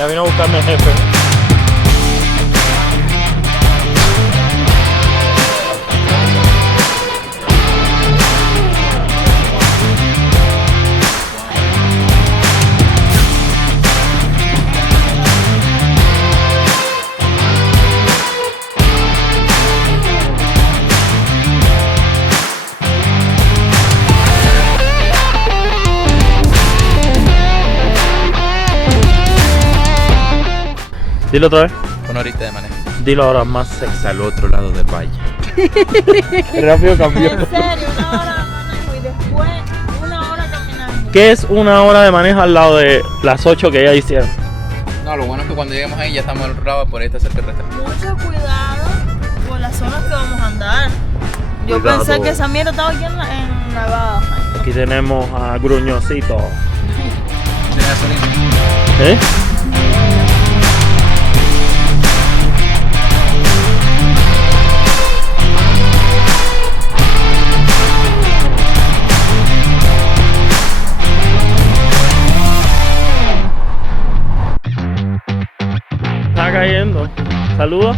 Ya vino a buscarme el jefe. Dilo otra vez. Una horita de manejo. Dilo ahora más sexy. Al otro lado del valle. Rápido cambió. En serio, 1 hora de manejo y después 1 hora caminando. ¿Qué es 1 hora de manejo al lado de las 8 que ya hicieron? No, lo bueno es que cuando lleguemos ahí ya estamos al otro lado, por ahí está cerca el restaurante. Mucho cuidado con las zonas que vamos a andar. Yo Cuidado. pensé que esa mierda estaba aquí en Lago. Aquí tenemos a Gruñosito. ¿Tiene gasolina? ¿Eh? Está cayendo. Saludos.